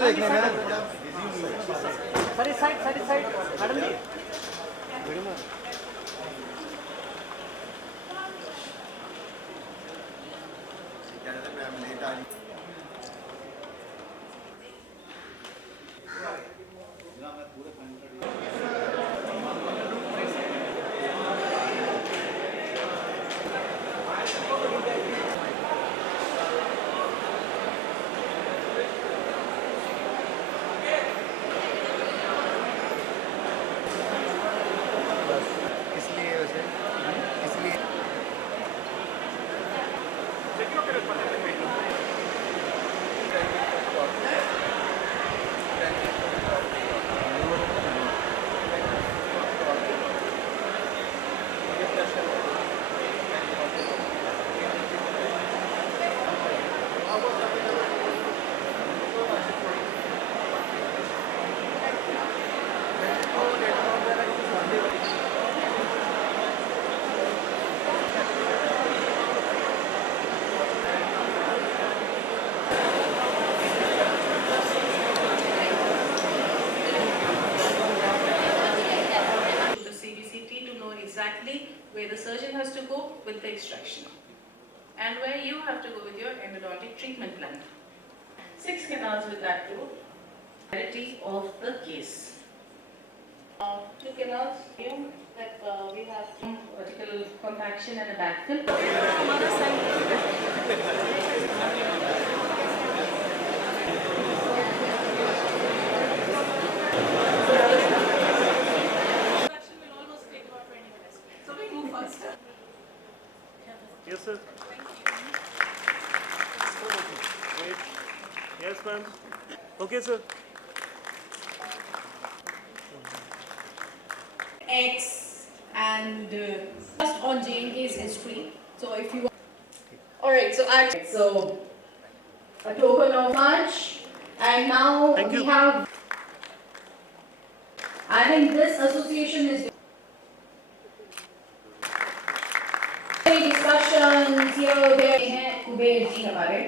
देखने madam sir इस side madam ji exactly where the surgeon has to go with the extraction and where you have to go with your endodontic treatment plan. 6 canals with that too. Clarity of the case. 2 canals that we have vertical compaction and a backfill. Yes, sir. Wait. Yes, ma'am. Okay, sir. X and just on J&K's history. So if you alright, so a token of much, and now Thank we you. have, I think this association is discussions here, there हैं कुबेर जी हमारे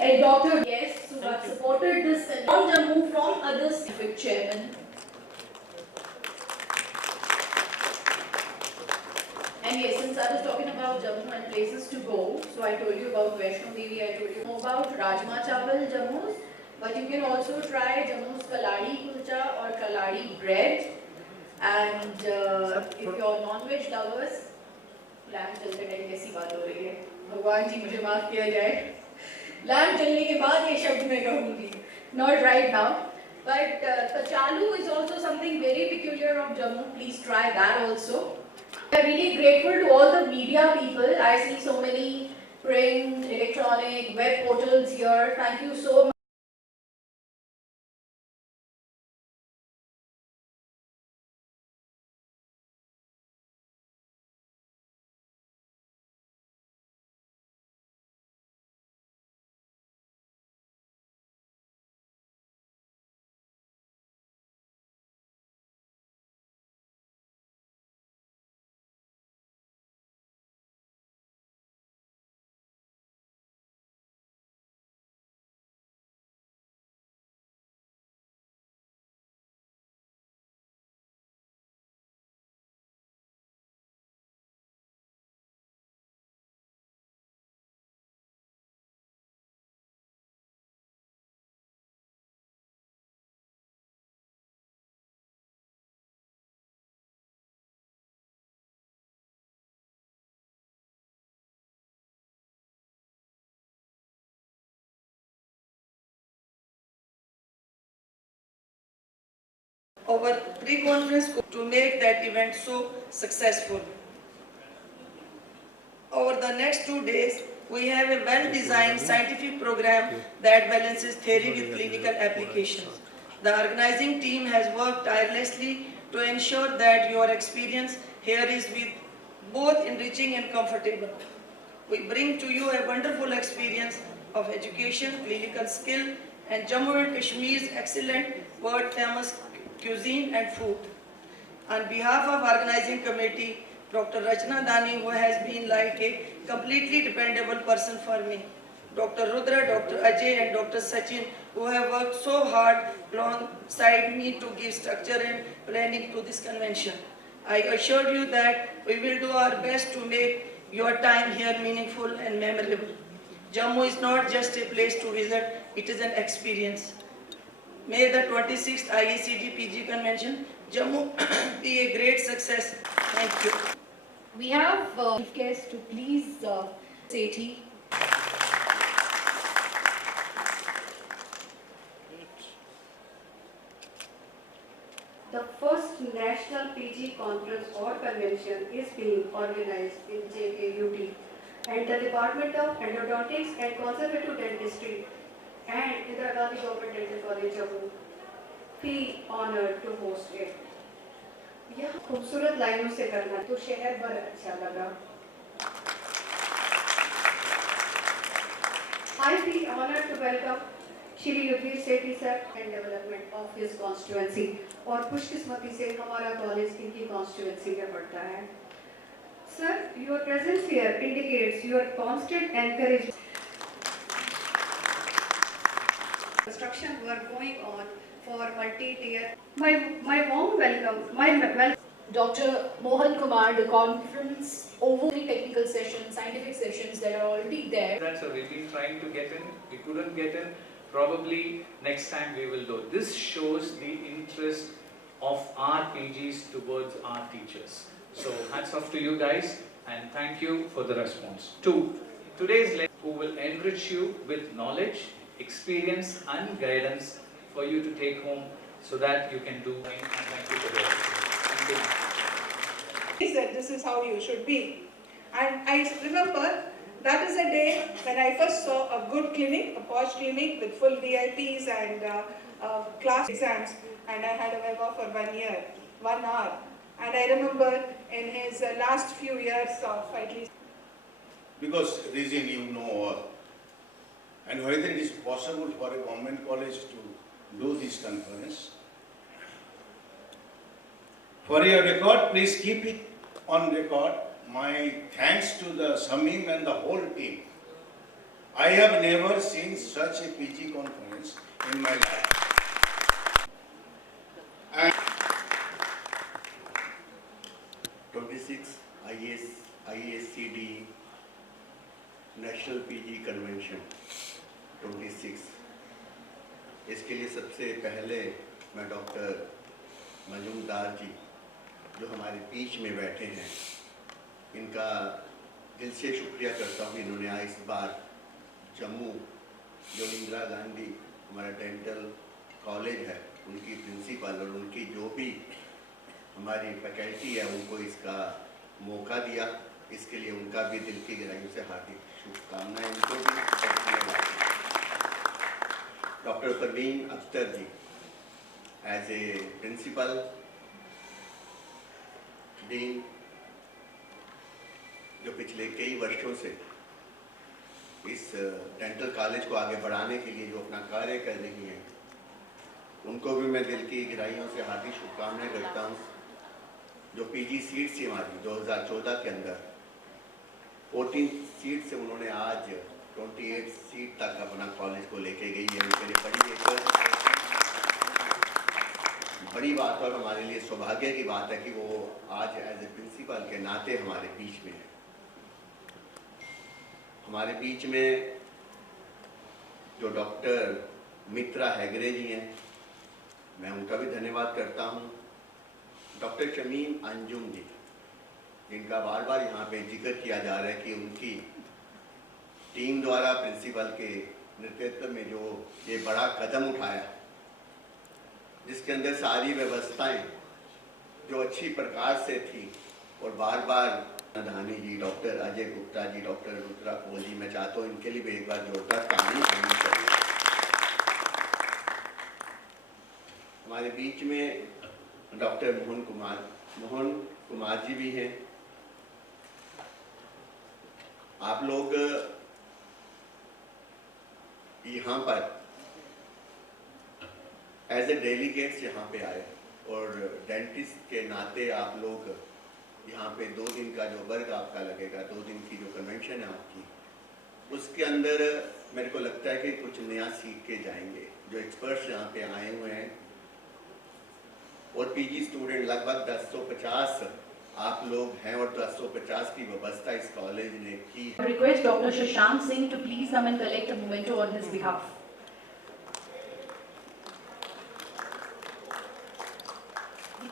and Dr. Yes who have supported this from Jammu from other civic chairman. And yes, since I was talking about Jammu and places to go, so I told you about Vaishno Devi, I told you about Rajma Chawal Jammu's, but you can also try Jammu's Kaladi Kulcha or Kaladi bread. And if you're non-veg lovers, lamp चलते time कैसी बात हो रही है भगवान जी मुझे माफ किया जाए लैम्प चलने के बाद ये शब्द मैं कहूँगी not right now but kachalu is also something very peculiar of Jammu. Please try that also. I'm really grateful to all the media people. I see so many print, electronic, web portals here. Thank you so much. our pre-conference to make that event so successful. Over the next 2 days, we have a well-designed scientific program that balances theory with clinical applications. The organizing team has worked tirelessly to ensure that your experience here is with both enriching and comfortable. We bring to you a wonderful experience of education, clinical skill, and Jammu and Kashmir's excellent world-famous cuisine and food. On behalf of organizing committee, Dr. Rachna Dani, who has been like a completely dependable person for me, Dr. Rudra, Dr. Ajay, Ajay and Dr. Sachin, who have worked so hard alongside me to give structure and planning to this convention. I assure you that we will do our best to make your time here meaningful and memorable. Jammu is not just a place to visit, it is an experience. May the 26th IACD PG Convention, Jammu, be a great success. Thank you. We have chief guest to please Sethi. The first National PG Conference or Convention is being organized in JKUT, and the Department of Endodontics and Conservative Dentistry and Indira Gandhi Government Dental College Jammu feel honored to host it. यह खूबसूरत लाइनों से करना तो शहर भर अच्छा लगा. I feel honored to welcome Shri Yudhveer Sethi sir and development of his constituency. और खुशकिस्मती से हमारा कॉलेज इनकी कॉन्स्टिट्यूएंसी में पड़ता है. Sir, your presence here indicates your constant encouragement. Construction work going on for multi-tier. My warm welcome. Dr. Mohan Kumar, the conference over the technical sessions, scientific sessions that are already there. That's so we've been trying to get in, we couldn't get in. Probably next time we will do. This shows the interest of our PGs towards our teachers. So hats off to you guys and thank you for the response. Today's lecture who will enrich you with knowledge, experience and guidance for you to take home so that you can do and thank you for the thank you. He said this is how you should be. And I remember that is a day when I first saw a good clinic, a posh clinic with full VIPs and class exams, and I had a Viva for 1 year, 1 hour. And I remember in his last few years of at least. Because reason you know all, and whether it is possible for a government college to do this conference. For your record, please keep it on record. My thanks to the Samim and the whole team. I have never seen such a PG conference in my life. And 26 IACD national PG convention 26. इसके लिए सबसे पहले मैं doctor Majumdar जी जो हमारे बीच में बैठे हैं, इनका दिल से शुक्रिया करता हूँ. इन्होंने आज इस बार जम्मू जो इंदिरा गांधी हमारा डेंटल कॉलेज है, उनकी प्रिंसिपल और उनकी जो भी हमारी फैकल्टी है, उनको इसका मौका दिया. इसके लिए उनका भी दिल की गहराइयों से हार्दिक शुभकामनाएं. उनको भी doctor Parveen Akhtar ji as a principal, dean, जो पिछले कई वर्षों से इस डेंटल कॉलेज को आगे बढ़ाने के लिए जो अपना कार्य कर रही हैं, उनको भी मैं दिल की गहराइयों से हार्दिक शुभकामनाएं करता हूँ. जो पीजी सीट थी हमारी 2014 के अंदर 14 सीट से उन्होंने आज 28 सीट तक अपना कॉलेज को लेके गई है. उनके लिए बड़ी बात और हमारे लिए सौभाग्य की बात है कि वो आज एज ए प्रिंसिपल के नाते हमारे बीच में है. हमारे बीच में जो डॉक्टर मित्रा हेगड़े जी हैं, मैं उनका भी धन्यवाद करता हूँ. डॉक्टर शमीम अंजुम जी, जिनका बार बार यहाँ पे जिक्र किया जा रहा है कि उनकी टीम द्वारा प्रिंसिपल के नेतृत्व में जो ये बड़ा कदम उठाया, जिसके अंदर सारी व्यवस्थाएं जो अच्छी प्रकार से थी, और बार बार धानी जी, डॉक्टर अजय गुप्ता जी, डॉक्टर रुद्रा कोल जी, मैं चाहता हूँ इनके लिए भी एक बार जोरदार ताली होनी चाहिए. हमारे बीच में डॉक्टर मोहन कुमार जी भी हैं. आप लोग यहाँ पर एज ए डेलीगेट्स यहाँ पे आए, और डेंटिस्ट के नाते आप लोग यहाँ पे 2 दिन का जो वर्ग आपका लगेगा, 2 दिन की जो कन्वेंशन है आपकी, उसके अंदर मेरे को लगता है कि कुछ नया सीख के जाएंगे। जो एक्सपर्ट्स यहाँ पे आए हुए हैं और पीजी स्टूडेंट लगभग 1050 आप लोग हैं और 1050 की व्यवस्था इस कॉलेज ने की है। Request Dr. Shashank Singh to please come and collect a memento on his behalf.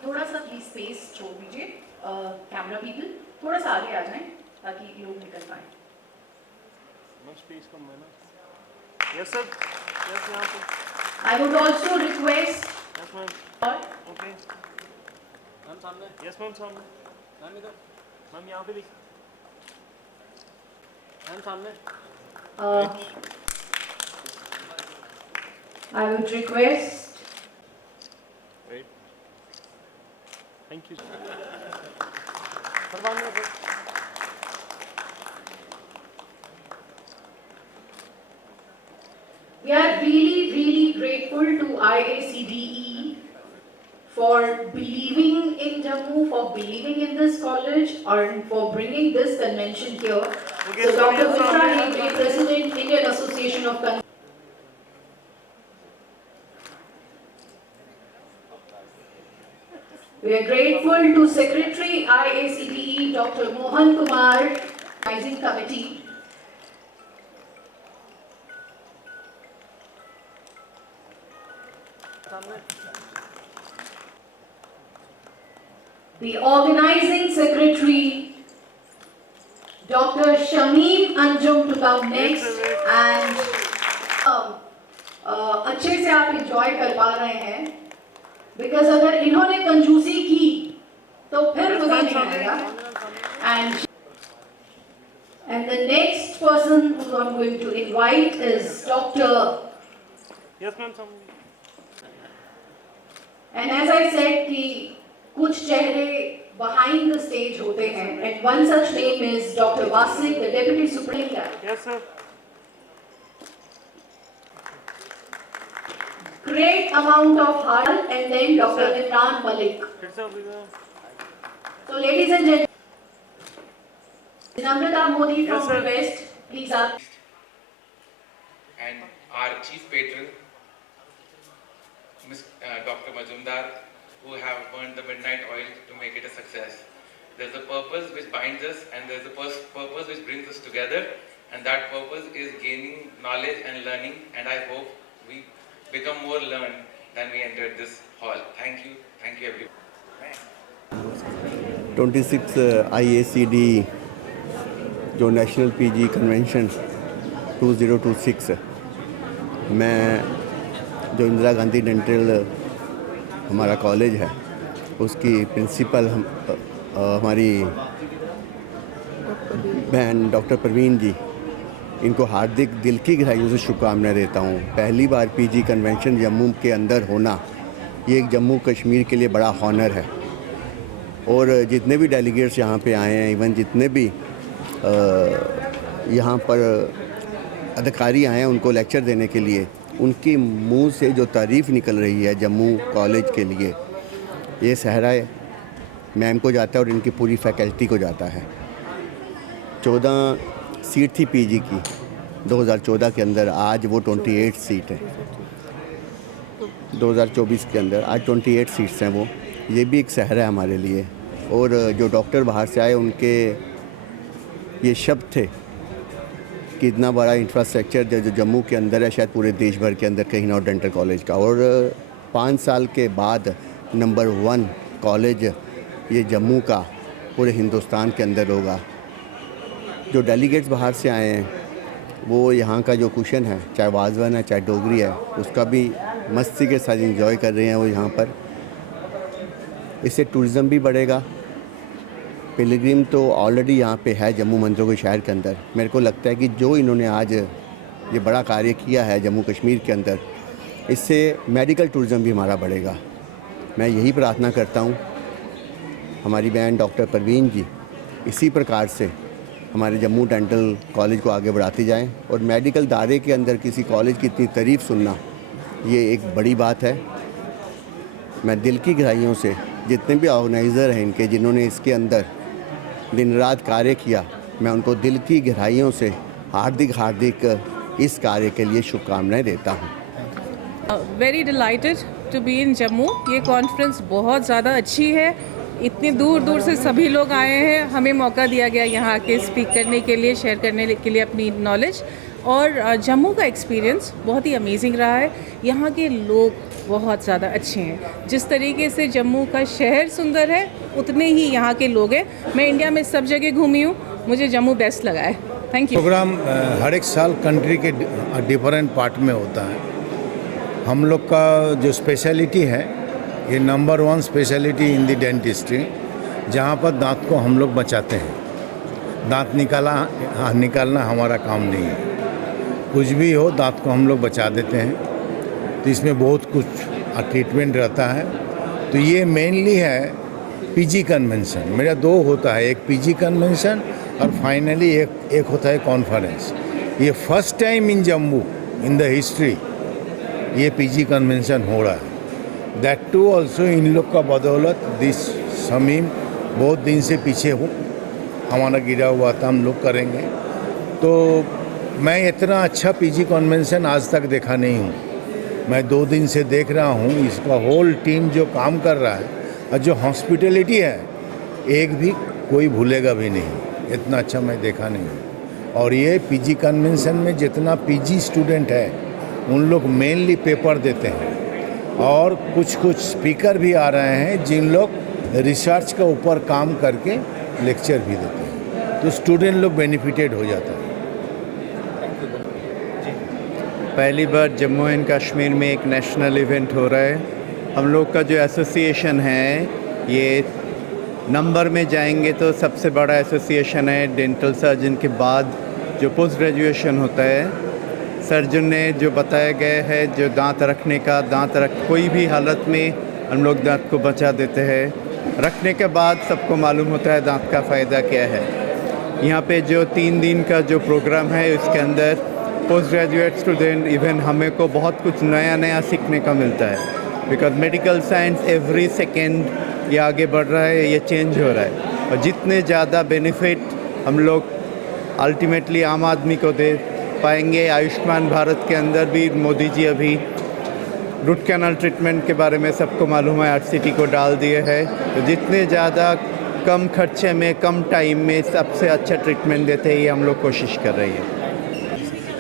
थोड़ा सा प्लीज स्पेस छोड़ दीजिए, कैमरा पीपल थोड़ा सा आगे आ जाएं ताकि लोग निकल पाए। Yes, sir. Yes, यहाँ पे. I would also request. Yes, ma'am. Okay. Ma'am सामने, Yes, ma'am, सामने. मैम इधर, मैम यहाँ पे भी. मैम सामने. I would request. Wait. Thank you. परवान में. We are really grateful to IACDE for believing in Jammu, for believing in this college, and for bringing this convention here. Okay, So sir, Dr. yes, Mitra ma'am. Hegde, President, Indian Association of We are grateful to Secretary IACDE, Dr. Mohan Kumar, Organizing Committee. The organizing secretary, Dr. Shamim Anjum, to come next and अच्छे से आप enjoy कर पा रहे हैं because अगर इन्होंने कंजूसी की तो फिर मजा नहीं आएगा and the next person who I'm going to invite is Dr. Yes, ma'am, सामने. And as I said कि कुछ चेहरे behind the stage होते हैं and one such name is Dr. Vasik, the Deputy Superintendent. Yes, sir. Great amount of heart and then Dr. Imran Malik. फिर से अभी का. So ladies and gentlemen, Namrata Modi Yes, from sir. the West, please up. And our chief patron, Dr. Majumdar, who have burned the midnight oil to make it a success. There's a purpose which binds us and there's a purpose which brings us together, and that purpose is gaining knowledge and learning, and I hope we become more learned than we entered this hall. Thank you everyone. 26 IACD जो national PG convention 2026 मैं जो Indira Gandhi dental हमारा college है उसकी principal हमारी बहन doctor Parveen ji, इनको हार्दिक दिल की गहराइयों से शुभकामनाएं देता हूँ। पहली बार पीजी कन्वेंशन जम्मू के अंदर होना ये एक जम्मू कश्मीर के लिए बड़ा हॉनर है और जितने भी डेलीगेट्स यहाँ पे आए हैं, इवन जितने भी यहाँ पर अधिकारी आए हैं उनको लेक्चर देने के लिए, उनके मुंह से जो तारीफ़ निकल रही है जम्मू कॉलेज के लिए, ये सहरा मैम को जाता है और इनकी पूरी फैकल्टी को जाता है। 14 सीट थी पीजी की 2014 के अंदर, आज वो 28 सीट है। 2024 के अंदर आज 28 सीट्स हैं वो, ये भी एक सहरा है हमारे लिए। और जो डॉक्टर बाहर से आए उनके ये शब्द थे कि इतना बड़ा इंफ्रास्ट्रक्चर जो जम्मू के अंदर है, शायद पूरे देश भर के अंदर कहीं ना हो डेंटल कॉलेज का, और 5 साल के बाद नंबर 1 कॉलेज ये जम्मू का पूरे हिंदुस्तान के अंदर होगा। जो डेलीगेट्स बाहर से आए हैं वो यहाँ का जो कुशन है, चाहे वाजवान है चाहे डोगरी है, उसका भी मस्ती के साथ एंजॉय कर रहे हैं वो यहाँ पर। इससे टूरिज़म भी बढ़ेगा। पिलग्रिम तो ऑलरेडी यहाँ पे है जम्मू मंदिरों के शहर के अंदर। मेरे को लगता है कि जो इन्होंने आज ये बड़ा कार्य किया है जम्मू कश्मीर के अंदर, इससे मेडिकल टूरिज़म भी हमारा बढ़ेगा। मैं यही प्रार्थना करता हूँ हमारी बहन डॉक्टर परवीन जी इसी प्रकार से हमारे जम्मू डेंटल कॉलेज को आगे बढ़ाती जाएं, और मेडिकल दायरे के अंदर किसी कॉलेज की इतनी तारीफ़ सुनना ये एक बड़ी बात है। मैं दिल की गहराइयों से जितने भी ऑर्गेनाइज़र हैं इनके, जिन्होंने इसके अंदर दिन रात कार्य किया, मैं उनको दिल की गहराइयों से हार्दिक इस कार्य के लिए शुभकामनाएं देता हूँ। Very delighted to be in Jammu. ये कॉन्फ्रेंस बहुत ज़्यादा अच्छी है। इतनी दूर दूर से सभी लोग आए हैं, हमें मौका दिया गया यहाँ आके स्पीक करने के लिए, शेयर करने के लिए अपनी नॉलेज। और जम्मू का एक्सपीरियंस बहुत ही अमेजिंग रहा है। यहाँ के लोग बहुत ज़्यादा अच्छे हैं। जिस तरीके से जम्मू का शहर सुंदर है, उतने ही यहाँ के लोग हैं। मैं इंडिया में सब जगह घूमी हूँ, मुझे जम्मू बेस्ट लगा है। Thank you. प्रोग्राम हर एक साल कंट्री के डिफरेंट पार्ट में होता है। हम लोग का जो स्पेशलिटी है, ये number 1 speciality in the dentistry, जहाँ पर दांत को हम लोग बचाते हैं। दांत निकालना हमारा काम नहीं है। कुछ भी हो, दांत को हम लोग बचा देते हैं। तो इसमें बहुत कुछ ट्रीटमेंट रहता है। तो ये मेनली है पीजी कन्वेंशन। मेरा 2 होता है, एक पीजी कन्वेंशन और फाइनली एक होता है कॉन्फ्रेंस। ये first time in Jammu in the history ये पीजी कन्वेंशन हो रहा है। दैट टू ऑल्सो इन लोग का बदौलत। दिस शमीम बहुत दिन से पीछे हूँ, हमारा गिरा हुआ था, हम लोग करेंगे। तो मैं इतना अच्छा पीजी कन्वेंशन आज तक देखा नहीं हूँ। मैं 2 दिन से देख रहा हूँ। इसका होल टीम जो काम कर रहा है और जो हॉस्पिटलिटी है, एक भी कोई भूलेगा भी नहीं। इतना अच्छा मैं देखा नहीं हूँ। और ये पीजी कन्वेंशन में जितना पीजी स्टूडेंट है, उन लोग मेनली पेपर देते हैं और कुछ स्पीकर भी आ रहे हैं जिन लोग रिसर्च के ऊपर काम करके लेक्चर भी देते हैं। तो स्टूडेंट लोग बेनिफिटेड हो जाता है। पहली बार जम्मू एंड कश्मीर में एक नेशनल इवेंट हो रहा है। हम लोग का जो एसोसिएशन है, ये नंबर में जाएंगे तो सबसे बड़ा एसोसिएशन है। डेंटल सर्जन के बाद जो पोस्ट ग्रेजुएशन होता है, सर्जन ने जो बताया गया है, जो दांत रखने का, कोई भी हालत में हम लोग दांत को बचा देते हैं। रखने के बाद सबको मालूम होता है दांत का फ़ायदा क्या है। यहाँ पे जो 3 दिन का जो प्रोग्राम है, उसके अंदर पोस्ट ग्रेजुएट स्टूडेंट इवन हमें को बहुत कुछ नया सीखने का मिलता है। Because medical science every second ये आगे बढ़ रहा है, ये चेंज हो रहा है। और जितने ज़्यादा बेनिफिट हम लोग अल्टीमेटली आम आदमी को दे पाएंगे। आयुष्मान भारत के अंदर भी मोदी जी अभी रूट कैनल ट्रीटमेंट के बारे में सबको मालूम है, RCT को डाल दिए है। तो जितने ज़्यादा कम खर्चे में, कम टाइम में सबसे अच्छा ट्रीटमेंट देते हैं, ये हम लोग कोशिश कर रही है।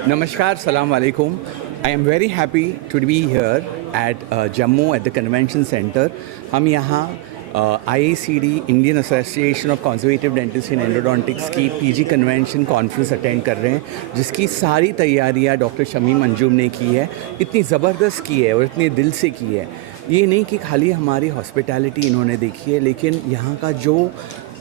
नमस्कार, सलाम वालेकुम। I am very happy to be here at Jammu at the convention centre. हम यहाँ IACD Indian association of conservative dentist in endodontics की पीजी कन्वेंशन कॉन्फ्रेंस अटेंड कर रहे हैं, जिसकी सारी तैयारियां डॉक्टर शमीम अंजुम ने की है। इतनी ज़बरदस्त की है और इतने दिल से की है। ये नहीं कि खाली हमारी हॉस्पिटैलिटी इन्होंने देखी है, लेकिन यहाँ का जो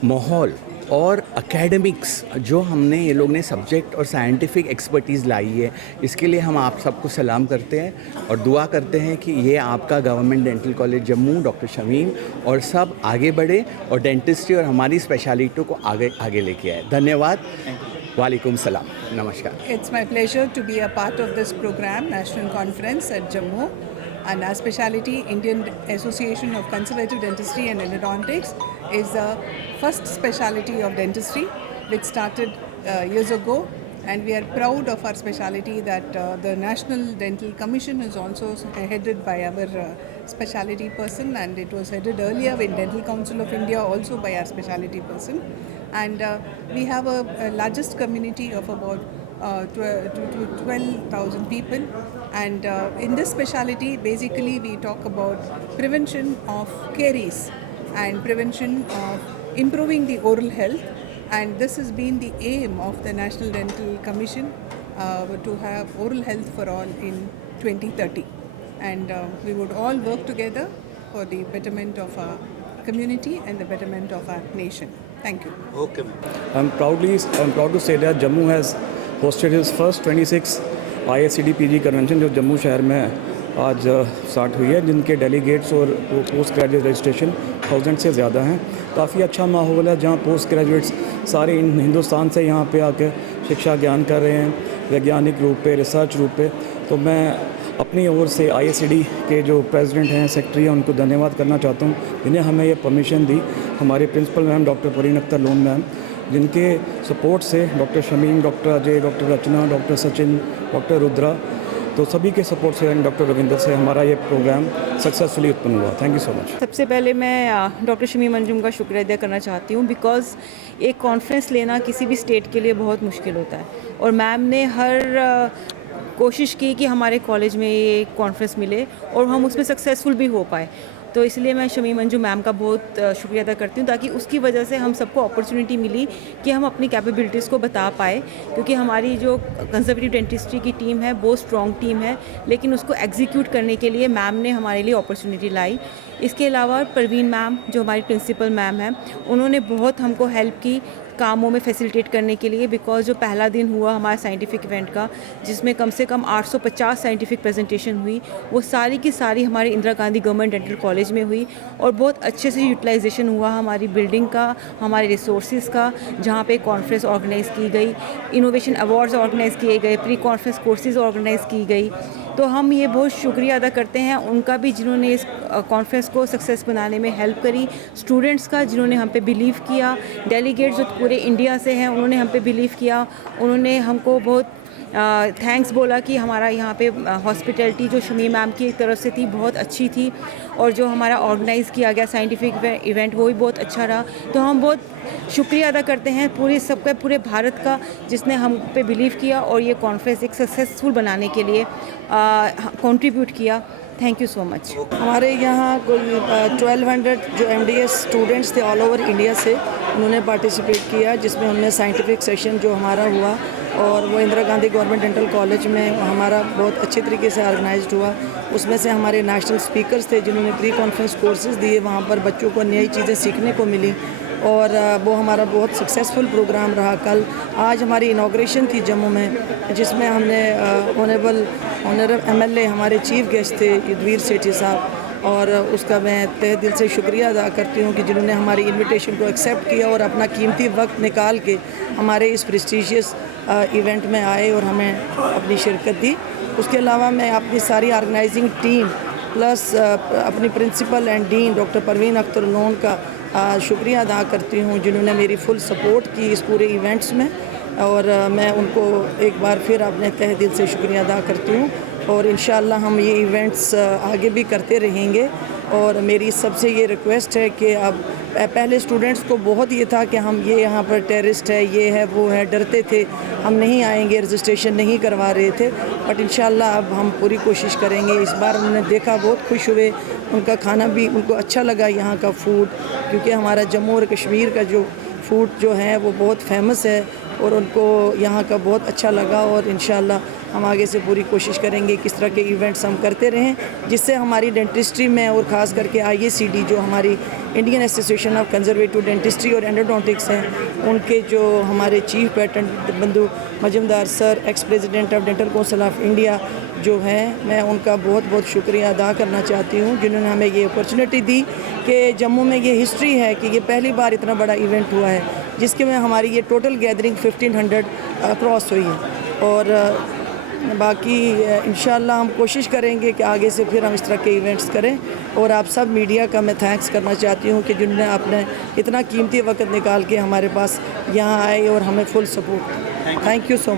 माहौल और एकेडमिक्स जो हमने ये लोग ने सब्जेक्ट और साइंटिफिक एक्सपर्टीज़ लाई है, इसके लिए हम आप सबको सलाम करते हैं और दुआ करते हैं कि ये आपका government dental college Jammu, doctor Shamim और सब आगे बढ़े और डेंटिस्ट्री और हमारी स्पेशलिटी को आगे लेके आए। धन्यवाद। वालेकुम सलाम। नमस्कार। It's my pleasure to be a part of this program, National Conference at Jammu. And our specialty, Indian Association of Conservative Dentistry and Endodontics, is the first specialty of dentistry which started years ago. And we are proud of our specialty that the National Dental Commission is also headed by our specialty person, and it was headed earlier in Dental Council of India also by our specialty person. And we have a largest community of about 12,000 people, and in this specialty basically we talk about prevention of caries and prevention of improving the oral health, and this has been the aim of the National Dental Commission to have oral health for all in 2030, and we would all work together for the betterment of our community and the betterment of our nation. Thank you. Okay. I'm proud to say that Jammu has hosted his first 26 IACD PG convention, जो जम्मू शहर में आज start हुई है, जिनके delegates और post graduate registration 1000 से ज़्यादा हैं। काफ़ी अच्छा माहौल है, जहाँ पोस्ट ग्रेजुएट्स सारे हिंदुस्तान से यहाँ पे आकर शिक्षा ज्ञान कर रहे हैं, वैज्ञानिक रूप पे, रिसर्च रूप पे। तो मैं अपनी ओर से IACD के जो प्रेसिडेंट हैं, सेक्रेटरी हैं, उनको धन्यवाद करना चाहता हूँ, जिन्हें हमें ये परमिशन दी। हमारे principal ma'am doctor Pareen Akhtar Lone ma'am, जिनके सपोर्ट से doctor Shamim, doctor Ajay, doctor Rachna, doctor Sachin, doctor Rudra, तो सभी के सपोर्ट से, डॉक्टर रविंदर से हमारा ये प्रोग्राम सक्सेसफुली उत्पन्न हुआ। Thank you so much. सबसे पहले मैं डॉक्टर शमीम अंजुम का शुक्रिया अदा करना चाहती हूँ, बिकॉज़ एक कॉन्फ्रेंस लेना किसी भी स्टेट के लिए बहुत मुश्किल होता है और मैम ने हर कोशिश की कि हमारे कॉलेज में ये कॉन्फ्रेंस मिले और हम उसमें सक्सेसफुल भी हो पाए। तो इसलिए मैं शमीम अंजुम मैम का बहुत शुक्रिया अदा करती हूँ, ताकि उसकी वजह से हम सबको अपॉर्चुनिटी मिली कि हम अपनी कैपेबिलिटीज़ को बता पाए, क्योंकि हमारी जो कंजर्वेटिव डेंटिस्ट्री की टीम है बहुत स्ट्रॉन्ग टीम है, लेकिन उसको एग्जीक्यूट करने के लिए मैम ने हमारे लिए अपॉर्चुनिटी लाई। इसके अलावा परवीन मैम जो हमारी प्रिंसिपल मैम हैं, उन्होंने बहुत हमको हेल्प की कामों में फैसिलिटेट करने के लिए, बिकॉज़ जो पहला दिन हुआ हमारा साइंटिफिक इवेंट का, जिसमें कम से कम 850 साइंटिफिक प्रेजेंटेशन हुई, वो सारी की सारी हमारे Indira Gandhi government dental college में हुई और बहुत अच्छे से यूटिलाइजेशन हुआ हमारी बिल्डिंग का, हमारे रिसोर्सेज का, जहाँ पे कॉन्फ्रेंस ऑर्गेनाइज़ की गई, इनोवेशन अवार्ड्स ऑर्गेनाइज़ किए गए, प्री कॉन्फ्रेंस कोर्सेज़ ऑर्गेनाइज़ की गई। तो हम ये बहुत शुक्रिया अदा करते हैं उनका भी, जिन्होंने इस कॉन्फ्रेंस को सक्सेस बनाने में हेल्प करी, स्टूडेंट्स का जिन्होंने हम पे बिलीव किया, डेलीगेट्स जो पूरे इंडिया से हैं उन्होंने हम पे बिलीव किया, उन्होंने हमको बहुत थैंक्स बोला कि हमारा यहाँ पे हॉस्पिटैलिटी जो शमीम मैम की तरफ से थी बहुत अच्छी थी, और जो हमारा ऑर्गेनाइज़ किया गया साइंटिफिक इवेंट वो भी बहुत अच्छा रहा। तो हम बहुत शुक्रिया अदा करते हैं पूरे भारत का, जिसने हम पे बिलीव किया और ये कॉन्फ्रेंस एक सक्सेसफुल बनाने के लिए कंट्रीब्यूट किया। Thank you so much. हमारे यहाँ कोई 1200 जो MDS स्टूडेंट्स थे ऑल ओवर इंडिया से, उन्होंने पार्टिसिपेट किया, जिसमें उनमें साइंटिफिक सेशन जो हमारा हुआ और वो Indira Gandhi government dental college में हमारा बहुत अच्छे तरीके से ऑर्गेनाइज्ड हुआ। उसमें से हमारे नेशनल स्पीकर्स थे जिन्होंने प्री कॉन्फ्रेंस कोर्सेज दिए, वहाँ पर बच्चों को नई चीज़ें सीखने को मिली और वो हमारा बहुत सक्सेसफुल प्रोग्राम रहा। कल आज हमारी इनाग्रेशन थी जम्मू में, जिसमें हमने ऑनरेबल MLA हमारे चीफ गेस्ट थे युद्धवीर सेठी साहब, और उसका मैं तहे दिल से शुक्रिया अदा करती हूँ कि जिन्होंने हमारी इनविटेशन को एक्सेप्ट किया और अपना कीमती वक्त निकाल के हमारे इस प्रेस्टीजियस इवेंट में आए और हमें अपनी शिरकत दी। उसके अलावा मैं अपनी सारी ऑर्गेनाइजिंग टीम प्लस अपनी principal and dean doctor Parveen Akhtar Lone का शुक्रिया अदा करती हूँ, जिन्होंने मेरी फुल सपोर्ट की इस पूरे इवेंट्स में, और मैं उनको एक बार फिर अपने तहे दिल से शुक्रिया अदा करती हूँ। और इंशाअल्लाह हम ये इवेंट्स आगे भी करते रहेंगे। और मेरी सबसे ये रिक्वेस्ट है कि अब पहले स्टूडेंट्स को बहुत ये था कि हम ये यहाँ पर टेररिस्ट है, ये है, वो है, डरते थे, हम नहीं आएंगे, रजिस्ट्रेशन नहीं करवा रहे थे, बट इंशाअल्लाह अब हम पूरी कोशिश करेंगे। इस बार उन्होंने देखा, बहुत खुश हुए, उनका खाना भी उनको अच्छा लगा, यहाँ का फूड, क्योंकि हमारा जम्मू और कश्मीर का जो फूड जो है वो बहुत फेमस है और उनको यहाँ का बहुत अच्छा लगा। और इंशाअल्लाह हम आगे से पूरी कोशिश करेंगे किस तरह के इवेंट्स हम करते रहें, जिससे हमारी डेंटिस्ट्री में और ख़ास करके IACD जो हमारी Indian association of conservative dentistry और एंडोडोंटिक्स हैं, उनके जो हमारे चीफ पेटेंट बंधु Majumdar sir, ex president of dental council of India जो हैं, मैं उनका बहुत बहुत शुक्रिया अदा करना चाहती हूँ, जिन्होंने हमें ये अपॉर्चुनिटी दी कि जम्मू में ये हिस्ट्री है कि ये पहली बार इतना बड़ा इवेंट हुआ है, जिसके में हमारी ये टोटल गैदरिंग 1500 क्रॉस हुई है। और बाकी इंशाअल्लाह हम कोशिश करेंगे कि आगे से फिर हम इस तरह के इवेंट्स करें। और आप सब मीडिया का मैं थैंक्स करना चाहती हूँ कि जिन्होंने अपने इतना कीमती वक्त निकाल के हमारे पास यहाँ आए और हमें full support. Thank you so much.